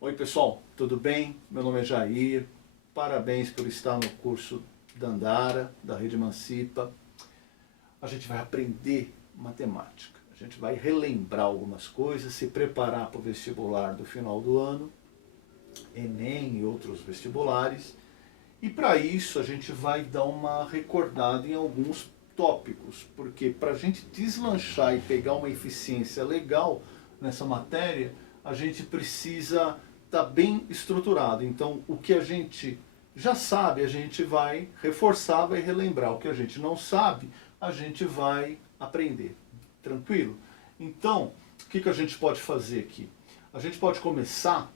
Oi pessoal, tudo bem? Meu nome é Jair, parabéns por estar no curso Dandara, da Rede Emancipa. A gente vai aprender matemática, a gente vai relembrar algumas coisas, se preparar para o vestibular do final do ano, Enem e outros vestibulares. E para isso a gente vai dar uma recordada em alguns tópicos, porque para a gente deslanchar e pegar uma eficiência legal nessa matéria, a gente precisa estar bem estruturado. Então, o que a gente já sabe, a gente vai reforçar, vai relembrar. O que a gente não sabe, a gente vai aprender. Tranquilo? Então, o que a gente pode fazer aqui? A gente pode começar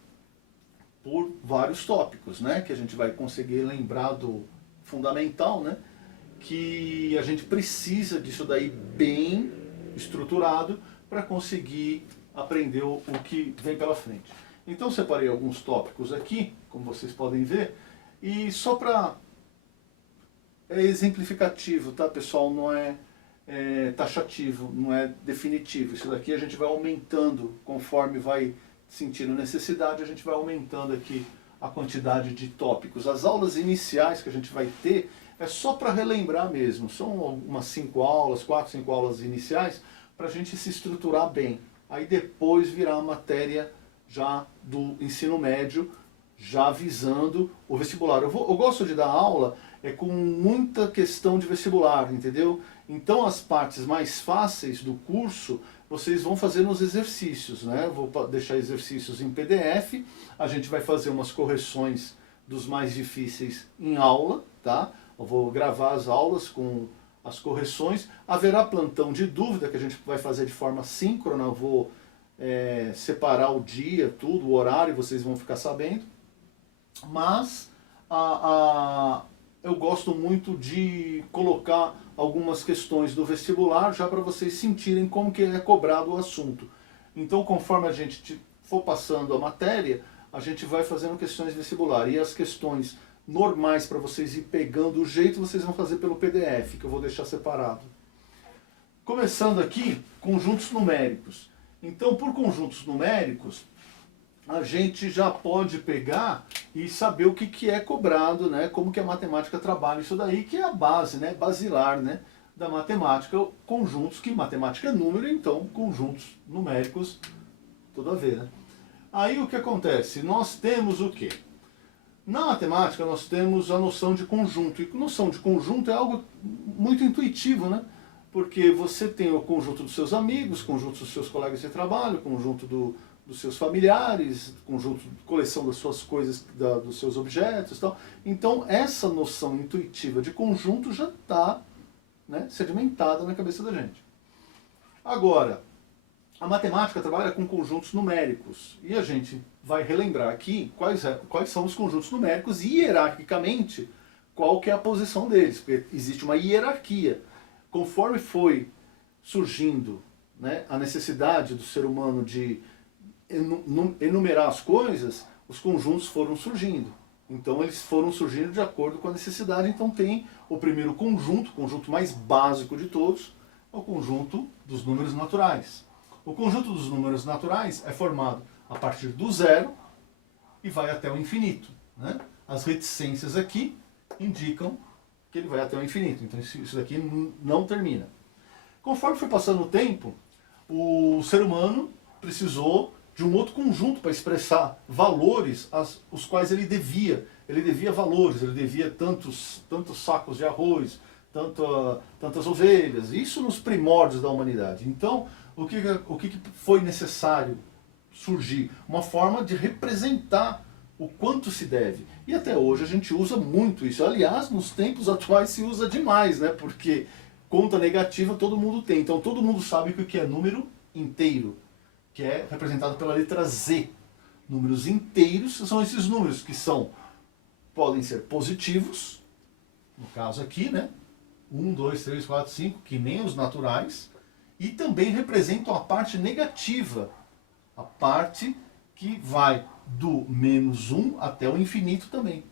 por vários tópicos, né? Que a gente vai conseguir lembrar do fundamental, né? Que a gente precisa disso daí bem estruturado para conseguir aprender o que vem pela frente. Então separei alguns tópicos aqui, como vocês podem ver, e só para exemplificativo, tá pessoal? Não é taxativo, não é definitivo. Isso daqui a gente vai aumentando conforme vai sentindo necessidade, a gente vai aumentando aqui a quantidade de tópicos. As aulas iniciais que a gente vai ter é só para relembrar mesmo. São umas 5 aulas, 4, 5 aulas iniciais, para a gente se estruturar bem. Aí depois virar a matéria já do ensino médio, já visando o vestibular. Eu gosto de dar aula com muita questão de vestibular, entendeu? Então as partes mais fáceis do curso vocês vão fazer nos exercícios, né? Eu vou deixar exercícios em PDF, a gente vai fazer umas correções dos mais difíceis em aula, tá? Eu vou gravar as aulas com as correções, haverá plantão de dúvida que a gente vai fazer de forma síncrona, eu vou separar o dia, tudo, o horário, vocês vão ficar sabendo, mas eu gosto muito de colocar algumas questões do vestibular já para vocês sentirem como que é cobrado o assunto. Então, conforme a gente for passando a matéria, a gente vai fazendo questões vestibular. E as questões normais para vocês ir pegando o jeito, vocês vão fazer pelo PDF, que eu vou deixar separado. Começando aqui, conjuntos numéricos. Então, por conjuntos numéricos, a gente já pode pegar e saber o que é cobrado, né? Como que a matemática trabalha isso daí, que é a base, né? Basilar, né? Da matemática, conjuntos, que matemática é número, então conjuntos numéricos, tudo a ver, né? Aí o que acontece? Nós temos o quê? Na matemática nós temos a noção de conjunto, e noção de conjunto é algo muito intuitivo, né? Porque você tem o conjunto dos seus amigos, conjunto dos seus colegas de trabalho, conjunto dos seus familiares, conjunto, coleção das suas coisas, dos seus objetos e tal. Então essa noção intuitiva de conjunto já está, né, sedimentada na cabeça da gente. Agora, a matemática trabalha com conjuntos numéricos e a gente vai relembrar aqui quais são os conjuntos numéricos e hierarquicamente qual que é a posição deles, porque existe uma hierarquia. Conforme foi surgindo, né, a necessidade do ser humano de enumerar as coisas, os conjuntos foram surgindo. Então eles foram surgindo de acordo com a necessidade. Então tem o primeiro conjunto, o conjunto mais básico de todos, é o conjunto dos números naturais. O conjunto dos números naturais é formado a partir do zero e vai até o infinito, né? As reticências aqui indicam que ele vai até o infinito. Então isso daqui não termina. Conforme foi passando o tempo, o ser humano precisou de um outro conjunto para expressar valores os quais ele devia. Ele devia valores, ele devia tantos sacos de arroz, tantas ovelhas. Isso nos primórdios da humanidade. Então, o que foi necessário surgir? Uma forma de representar o quanto se deve. E até hoje a gente usa muito isso. Aliás, nos tempos atuais se usa demais, né? Porque conta negativa todo mundo tem. Então todo mundo sabe o que é número inteiro, que é representado pela letra Z. Números inteiros são esses números que podem ser positivos, no caso aqui, né? 1, 2, 3, 4, 5, que nem os naturais, e também representam a parte negativa, a parte que vai do menos 1 até o infinito também,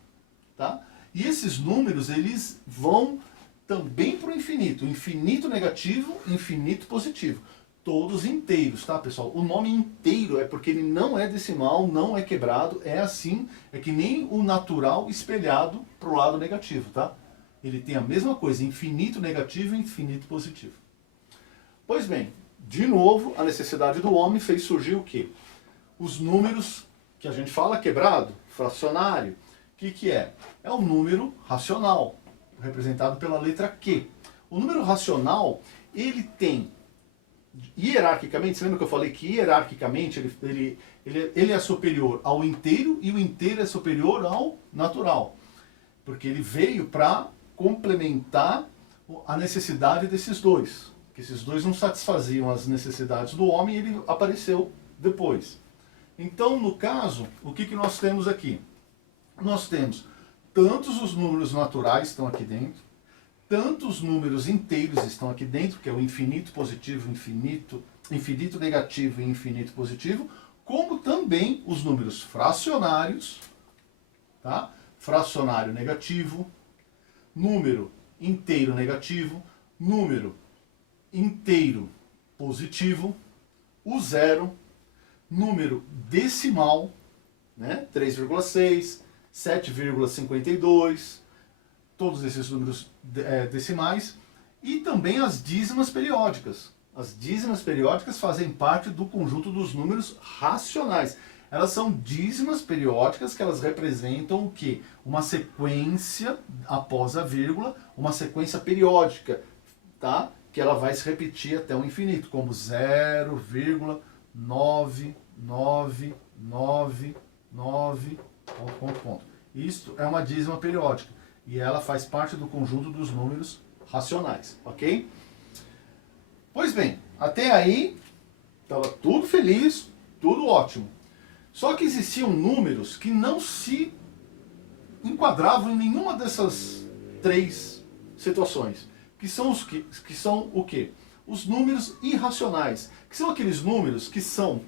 tá? E esses números, eles vão também para o infinito negativo, infinito positivo. Todos inteiros, tá, pessoal? O nome inteiro é porque ele não é decimal, não é quebrado, é assim, é que nem o natural espelhado para o lado negativo, tá? Ele tem a mesma coisa, infinito negativo e infinito positivo. Pois bem, de novo, a necessidade do homem fez surgir o quê? Os números que a gente fala quebrado, fracionário. O que é? É um número racional, representado pela letra Q. O número racional, ele tem hierarquicamente, você lembra que eu falei que hierarquicamente ele é superior ao inteiro e o inteiro é superior ao natural? Porque ele veio para complementar a necessidade desses dois. Que esses dois não satisfaziam as necessidades do homem e ele apareceu depois. Então, no caso, o que nós temos aqui? Nós temos tantos os números naturais estão aqui dentro, tantos números inteiros estão aqui dentro, que é o infinito positivo, infinito negativo e infinito positivo, como também os números fracionários, tá? Fracionário negativo, número inteiro negativo, número inteiro positivo, o zero, número decimal, né? 3,6, 7,52, todos esses números decimais, e também as dízimas periódicas. As dízimas periódicas fazem parte do conjunto dos números racionais. Elas são dízimas periódicas que elas representam o quê? Uma sequência após a vírgula, uma sequência periódica, tá? Que ela vai se repetir até o infinito, como 0,99999, ponto. Isto é uma dízima periódica. E ela faz parte do conjunto dos números racionais, ok? Pois bem, até aí estava tudo feliz, tudo ótimo. Só que existiam números que não se enquadravam em nenhuma dessas três situações. Que são o quê? Os números irracionais, que são aqueles números que são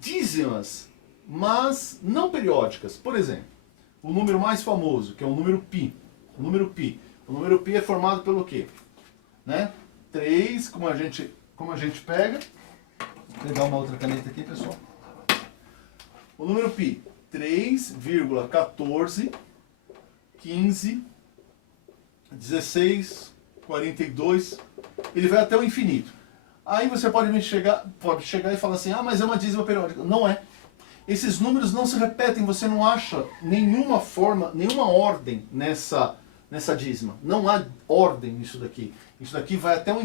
dízimas, mas não periódicas. Por exemplo, o número mais famoso, que é o número π. O número π. O número π é formado pelo quê? Né? 3, como a gente pega. Vou pegar uma outra caneta aqui, pessoal. O número π, 3,14, 15, 16, 42, ele vai até o infinito. Aí você pode chegar e falar assim, ah, mas é uma dízima periódica. Não é. Esses números não se repetem, você não acha nenhuma forma, nenhuma ordem nessa dízima. Não há ordem nisso daqui. Isso daqui vai até o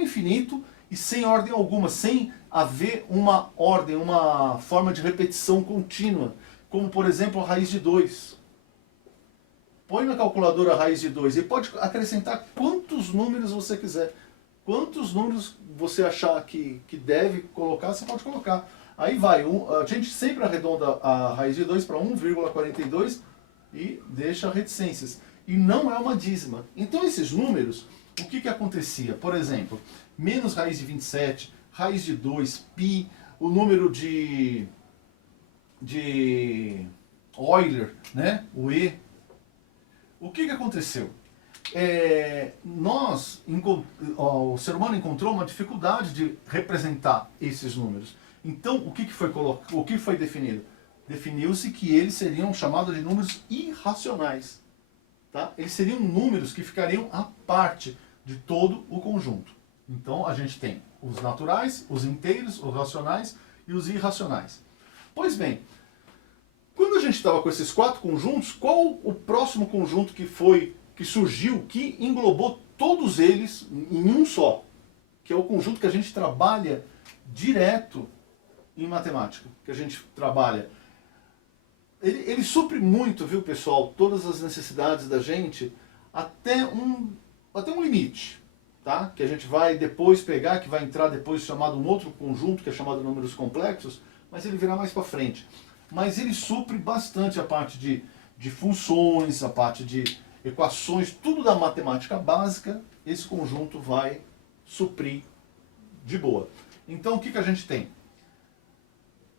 infinito e sem ordem alguma, sem haver uma ordem, uma forma de repetição contínua. Como, por exemplo, a raiz de 2. Põe na calculadora a raiz de 2 e pode acrescentar quantos números você quiser. Quantos números você achar que deve colocar, você pode colocar. Aí vai, a gente sempre arredonda a raiz de 2 para 1,42 e deixa reticências. E não é uma dízima. Então esses números, o que acontecia? Por exemplo, menos raiz de 27, raiz de 2, π, o número de Euler, né? O E. O que aconteceu? O ser humano encontrou uma dificuldade de representar esses números. Então, o que foi definido? Definiu-se que eles seriam chamados de números irracionais. Tá? Eles seriam números que ficariam à parte de todo o conjunto. Então, a gente tem os naturais, os inteiros, os racionais e os irracionais. Pois bem, quando a gente estava com esses quatro conjuntos, qual o próximo conjunto que surgiu, que englobou todos eles em um só? Que é o conjunto que a gente trabalha direto em matemática, que a gente trabalha. Ele supre muito, viu, pessoal, todas as necessidades da gente até um limite, tá? Que a gente vai depois pegar, que vai entrar depois chamado um outro conjunto, que é chamado números complexos, mas ele virá mais para frente. Mas ele supre bastante a parte de funções, a parte de equações, tudo da matemática básica, esse conjunto vai suprir de boa. Então o que a gente tem?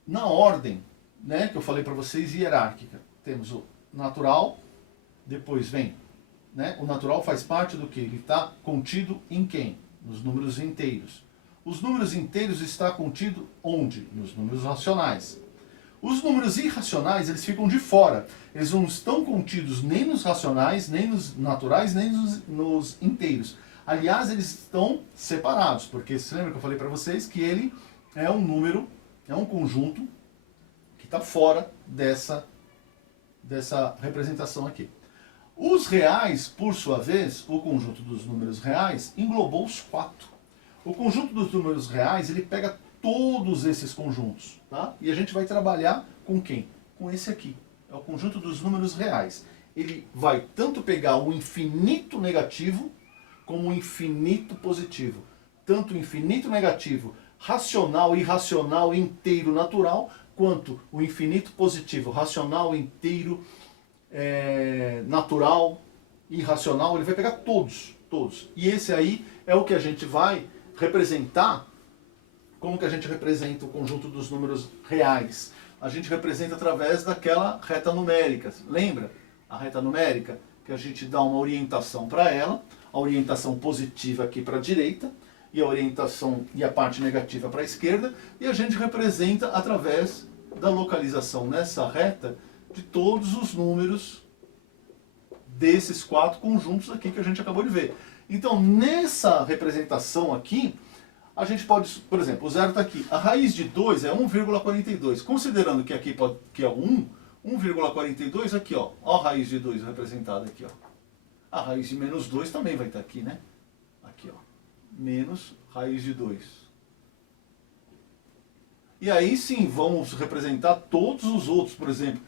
Na ordem, né, que eu falei para vocês, hierárquica, temos o natural, depois vem, né, o natural faz parte do que? Ele está contido em quem? Nos números inteiros. Os números inteiros está contido onde? Nos números racionais. Os números irracionais, eles ficam de fora. Eles não estão contidos nem nos racionais, nem nos naturais, nem nos inteiros. Aliás, eles estão separados, porque você lembra que eu falei para vocês que ele é um número, é um conjunto que está fora dessa representação aqui. Os reais, por sua vez, o conjunto dos números reais, englobou os 4. O conjunto dos números reais, ele pega todos esses conjuntos, tá? E a gente vai trabalhar com quem? Com esse aqui. É o conjunto dos números reais. Ele vai tanto pegar o infinito negativo, como o infinito positivo. Tanto o infinito negativo, racional, irracional, inteiro, natural, quanto o infinito positivo, racional, inteiro, natural, irracional, ele vai pegar todos. E esse aí é o que a gente vai representar. Como que a gente representa o conjunto dos números reais? A gente representa através daquela reta numérica. Lembra? A reta numérica, que a gente dá uma orientação para ela, a orientação positiva aqui para a direita, e a orientação e a parte negativa para a esquerda, e a gente representa através da localização nessa reta de todos os números desses 4 conjuntos aqui que a gente acabou de ver. Então, nessa representação aqui, a gente pode, por exemplo, o zero está aqui. A raiz de 2 é 1,42. Considerando que aqui que é o 1, 1,42 aqui, ó. Ó a raiz de 2 representada aqui, ó. A raiz de menos 2 também vai estar aqui, né? Aqui, ó. Menos raiz de 2. E aí sim, vamos representar todos os outros. Por exemplo,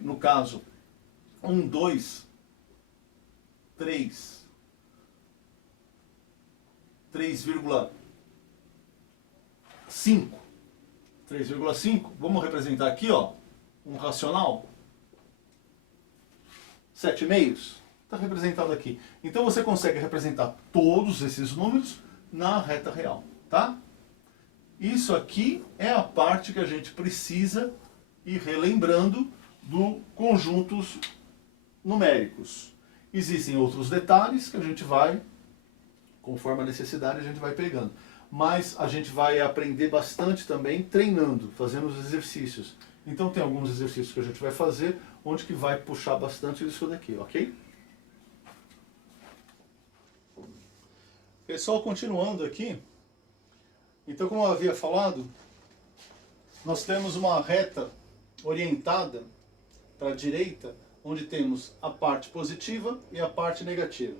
no caso, 1, 2, 3... 3,5. 3,5. Vamos representar aqui, ó, um racional. 7 meios. Está representado aqui. Então você consegue representar todos esses números na reta real, tá? Isso aqui é a parte que a gente precisa ir relembrando do conjuntos numéricos. Existem outros detalhes que a gente vai, conforme a necessidade, a gente vai pegando. Mas a gente vai aprender bastante também treinando, fazendo os exercícios. Então tem alguns exercícios que a gente vai fazer, onde que vai puxar bastante isso daqui, ok? Pessoal, continuando aqui. Então, como eu havia falado, nós temos uma reta orientada para a direita, onde temos a parte positiva e a parte negativa.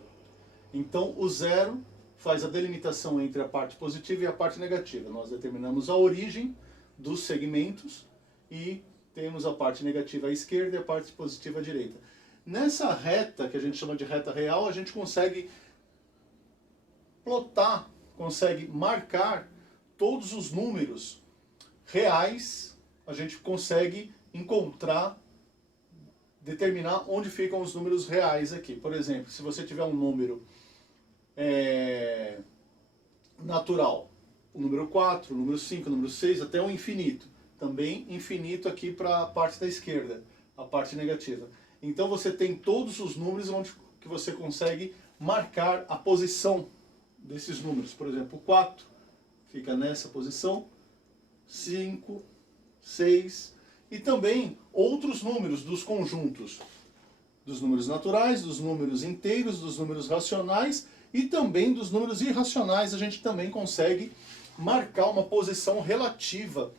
Então, o zero faz a delimitação entre a parte positiva e a parte negativa. Nós determinamos a origem dos segmentos e temos a parte negativa à esquerda e a parte positiva à direita. Nessa reta, que a gente chama de reta real, a gente consegue plotar, consegue marcar todos os números reais, a gente consegue encontrar, determinar onde ficam os números reais aqui. Por exemplo, se você tiver um número natural, o número 4, o número 5, o número 6, até o infinito. Também infinito aqui para a parte da esquerda, a parte negativa. Então você tem todos os números onde que você consegue marcar a posição desses números. Por exemplo, o 4 fica nessa posição, 5, 6, e também outros números dos conjuntos, dos números naturais, dos números inteiros, dos números racionais, e também dos números irracionais. A gente também consegue marcar uma posição relativa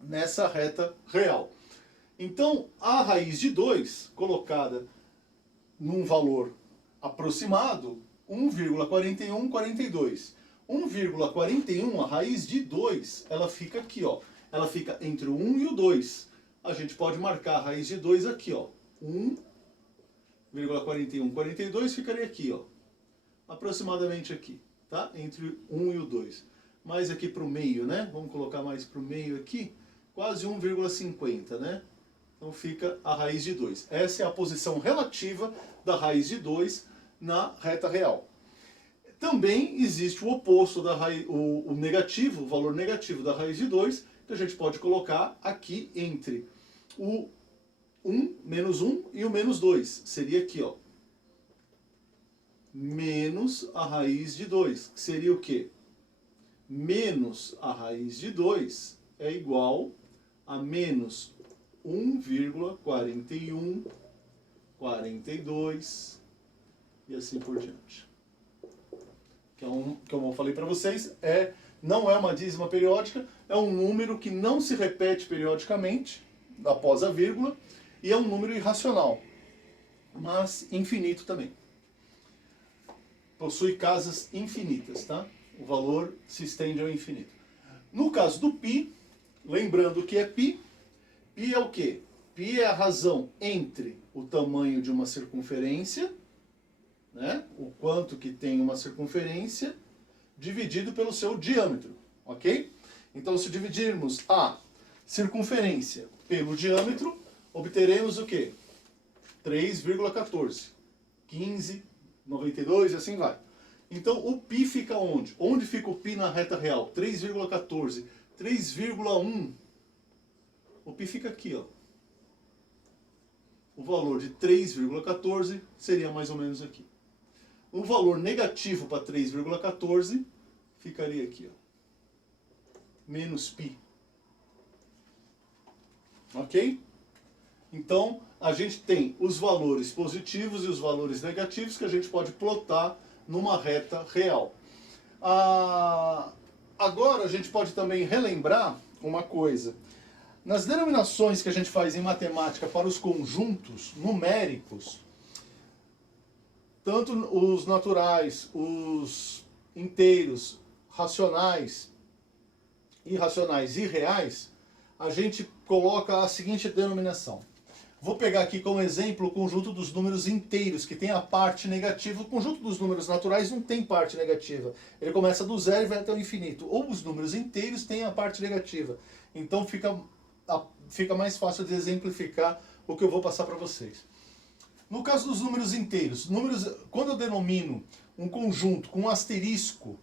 nessa reta real. Então, a raiz de 2, colocada num valor aproximado, 1,4142. 1,41, a raiz de 2, ela fica aqui, ó. Ela fica entre o 1 e o 2. A gente pode marcar a raiz de 2 aqui, ó. 1,4142 ficaria aqui, ó. Aproximadamente aqui, tá? Entre o 1 e o 2. Mais aqui para o meio, né? Vamos colocar mais para o meio aqui. Quase 1,50, né? Então fica a raiz de 2. Essa é a posição relativa da raiz de 2 na reta real. Também existe o oposto da raiz, o negativo, o valor negativo da raiz de 2, que a gente pode colocar aqui entre o 1, menos 1 e o menos 2. Seria aqui, ó. Menos a raiz de 2, que seria o quê? menos a raiz de 2 é igual a menos 1,4142 e assim por diante. Como eu falei para vocês, não é uma dízima periódica, é um número que não se repete periodicamente, após a vírgula, e é um número irracional, mas infinito também. Possui casas infinitas, tá? O valor se estende ao infinito. No caso do π, lembrando que é π, π é o quê? Π é a razão entre o tamanho de uma circunferência, né? O quanto que tem uma circunferência, dividido pelo seu diâmetro, ok? Então, se dividirmos a circunferência pelo diâmetro, obteremos o quê? 3,14, 15, 92 e assim vai. Então, o π fica onde? Onde fica o π na reta real? 3,14, 3,1. O π fica aqui, ó. O valor de 3,14 seria mais ou menos aqui. O valor negativo para 3,14 ficaria aqui, ó. Menos π. Ok? Então, a gente tem os valores positivos e os valores negativos que a gente pode plotar numa reta real. Agora a gente pode também relembrar uma coisa. Nas denominações que a gente faz em matemática para os conjuntos numéricos, tanto os naturais, os inteiros, racionais, irracionais e reais, a gente coloca a seguinte denominação. Vou pegar aqui como exemplo o conjunto dos números inteiros, que tem a parte negativa. O conjunto dos números naturais não tem parte negativa. Ele começa do zero e vai até o infinito. Ou os números inteiros têm a parte negativa. Então fica mais fácil de exemplificar o que eu vou passar para vocês. No caso dos números inteiros, quando eu denomino um conjunto com um asterisco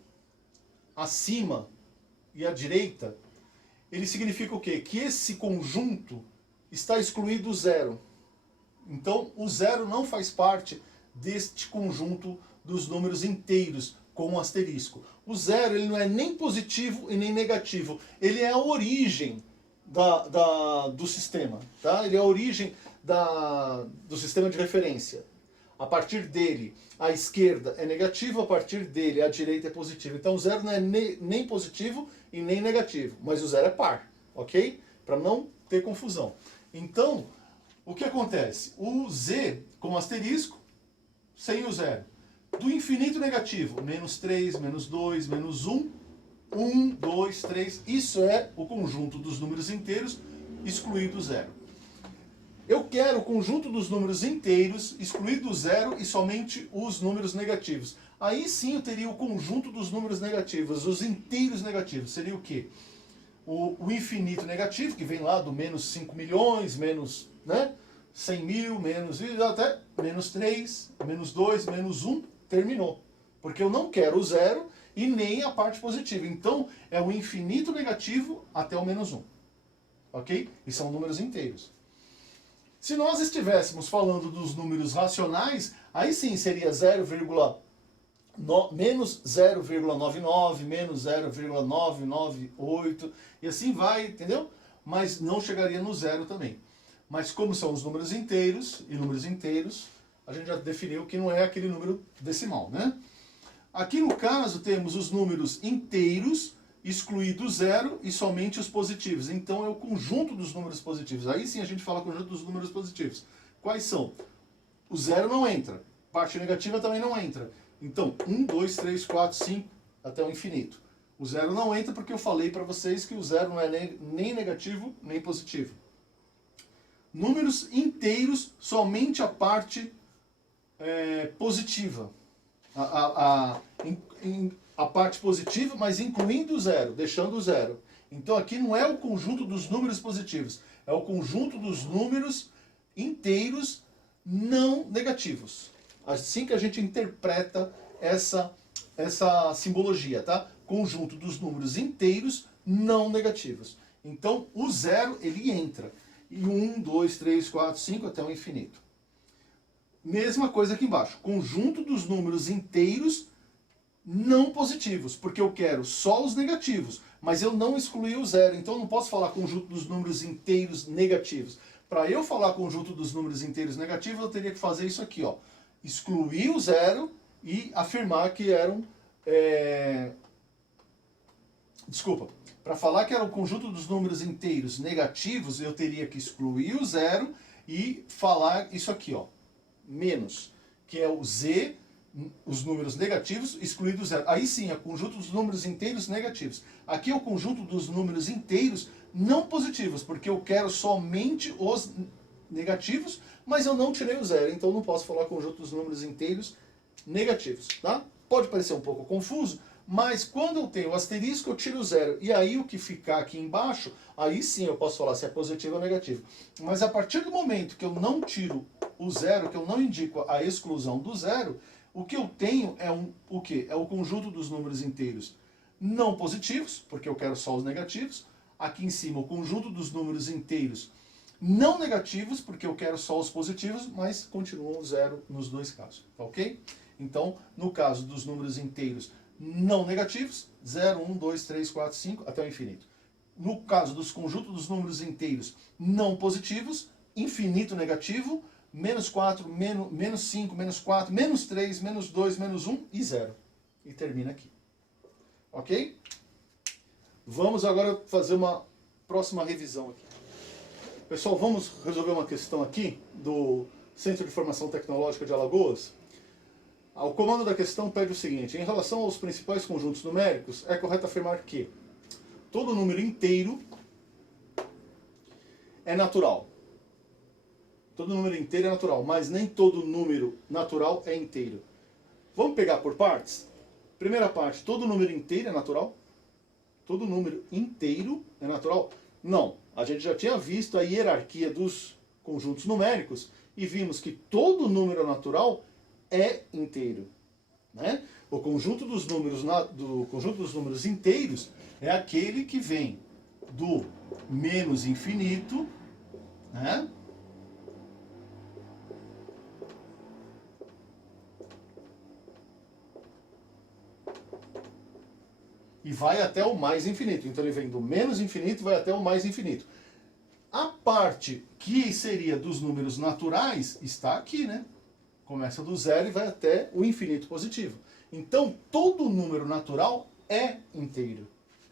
acima e à direita, ele significa o quê? Que esse conjunto está excluído o zero. Então, o zero não faz parte deste conjunto dos números inteiros com um asterisco. O zero ele não é nem positivo e nem negativo. Ele é a origem do sistema. Tá? Ele é a origem do sistema de referência. A partir dele, a esquerda é negativa, a partir dele, a direita é positiva. Então, o zero não é nem positivo e nem negativo, mas o zero é par, ok? Para não ter confusão. Então, o que acontece? O z com asterisco, sem o zero. Do infinito negativo, menos 3, menos 2, menos 1, 1, 2, 3. Isso é o conjunto dos números inteiros, excluído o zero. Eu quero o conjunto dos números inteiros, excluído o zero e somente os números negativos. Aí sim eu teria o conjunto dos números negativos, os inteiros negativos. Seria o quê? O infinito negativo, que vem lá do menos 5 milhões, menos 100 mil, menos até menos 3, menos 2, menos 1, terminou. Porque eu não quero o zero e nem a parte positiva. Então é o infinito negativo até o menos 1. Ok? E são números inteiros. Se nós estivéssemos falando dos números racionais, aí sim seria menos 0,99, menos 0,998 e assim vai, entendeu? Mas não chegaria no zero também. Mas como são os números inteiros, a gente já definiu que não é aquele número decimal, né? Aqui no caso temos os números inteiros, excluído o zero e somente os positivos. Então é o conjunto dos números positivos. Aí sim a gente fala conjunto dos números positivos. Quais são? O zero não entra. Parte negativa também não entra. Então, 1, 2, 3, 4, 5, até o infinito. O zero não entra porque eu falei para vocês que o zero não é nem negativo, nem positivo. Números inteiros, somente a parte positiva. A parte positiva, mas incluindo o zero, deixando o zero. Então aqui não é o conjunto dos números positivos, é o conjunto dos números inteiros não negativos. Assim que a gente interpreta essa simbologia, tá? Conjunto dos números inteiros não negativos. Então o zero ele entra. E 1, 2, 3, 4, 5 até o infinito. Mesma coisa aqui embaixo. Conjunto dos números inteiros não positivos, porque eu quero só os negativos, mas eu não excluí o zero, então eu não posso falar conjunto dos números inteiros negativos. Para eu falar conjunto dos números inteiros negativos, eu teria que fazer isso aqui, ó. Excluir o zero e afirmar que eram... Desculpa. Para falar que era o conjunto dos números inteiros negativos, eu teria que excluir o zero e falar isso aqui, ó. Menos, que é o z, os números negativos, excluído o zero. Aí sim, é o conjunto dos números inteiros negativos. Aqui é o conjunto dos números inteiros não positivos, porque eu quero somente os negativos, mas eu não tirei o zero, então não posso falar conjunto dos números inteiros negativos, tá? Pode parecer um pouco confuso, mas quando eu tenho o asterisco, eu tiro o zero. E aí o que ficar aqui embaixo, aí sim eu posso falar se é positivo ou negativo. Mas a partir do momento que eu não tiro o zero, que eu não indico a exclusão do zero, o que eu tenho é o quê? É o conjunto dos números inteiros não positivos, porque eu quero só os negativos. Aqui em cima, o conjunto dos números inteiros não negativos, porque eu quero só os positivos, mas continuam zero nos dois casos, tá ok? Então, no caso dos números inteiros não negativos, 0, 1, 2, 3, 4, 5, até o infinito. No caso dos conjuntos dos números inteiros não positivos, infinito negativo, menos 4, menos 5, menos 4, menos 3, menos 2, menos 1 e 0. E termina aqui. Ok? Vamos agora fazer uma próxima revisão aqui. Pessoal, vamos resolver uma questão aqui do Centro de Formação Tecnológica de Alagoas. O comando da questão pede o seguinte: em relação aos principais conjuntos numéricos, é correto afirmar que todo número inteiro é natural. Todo número inteiro é natural, mas nem todo número natural é inteiro. Vamos pegar por partes? Primeira parte, todo número inteiro é natural? Todo número inteiro é natural? Não. A gente já tinha visto a hierarquia dos conjuntos numéricos e vimos que todo número natural é inteiro, né? O conjunto dos números inteiros é aquele que vem do menos infinito, né? E vai até o mais infinito. Então ele vem do menos infinito e vai até o mais infinito. A parte que seria dos números naturais está aqui, né? Começa do zero e vai até o infinito positivo. Então, todo número natural é inteiro.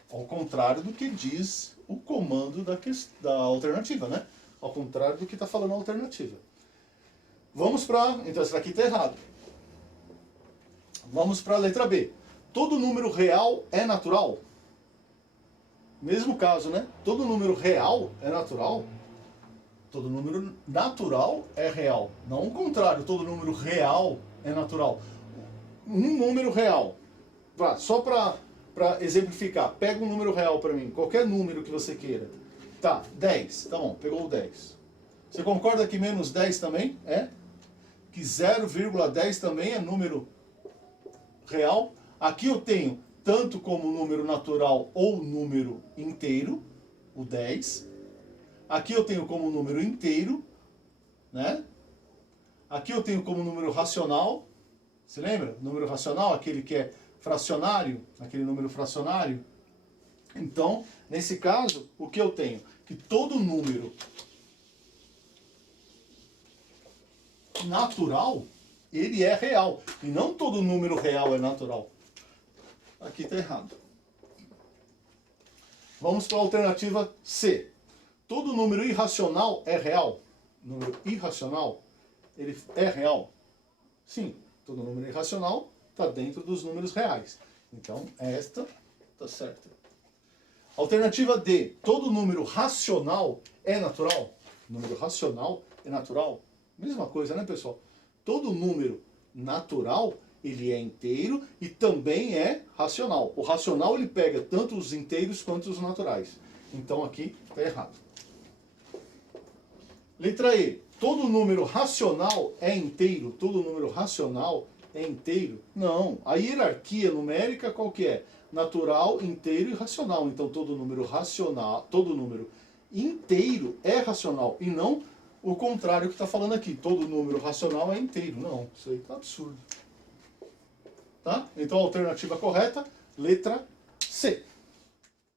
Ao contrário do que diz o comando da alternativa, né? Ao contrário do que está falando a alternativa. Vamos para... Então, essa daqui está errado. Vamos para a letra B. Todo número real é natural? Mesmo caso, né? Todo número real é natural? Todo número natural é real. Não o contrário, todo número real é natural. Um número real. Só para exemplificar, pega um número real para mim, qualquer número que você queira. Tá, 10. Tá bom, pegou o 10. Você concorda que menos 10 também é? Que 0,10 também é número real? Aqui eu tenho tanto como número natural ou número inteiro, o 10. Aqui eu tenho como número inteiro, né? Aqui eu tenho como número racional. Você lembra? Número racional, aquele que é fracionário, aquele número fracionário. Então, nesse caso, o que eu tenho? Que todo número natural, ele é real. E não todo número real é natural. Aqui está errado. Vamos para a alternativa C. Todo número irracional é real? Número irracional, ele é real? Sim, todo número irracional está dentro dos números reais. Então, esta está certa. Alternativa D. Todo número racional é natural? Número racional é natural? Mesma coisa, né, pessoal? Todo número natural, ele é inteiro e também é racional. O racional, ele pega tanto os inteiros quanto os naturais. Então, aqui está errado. Letra E. Todo número racional é inteiro? Todo número racional é inteiro? Não. A hierarquia numérica qual que é? Natural, inteiro e racional. Então todo número racional, todo número inteiro é racional. E não o contrário que está falando aqui. Todo número racional é inteiro. Não, isso aí está absurdo. Tá? Então a alternativa correta, letra C.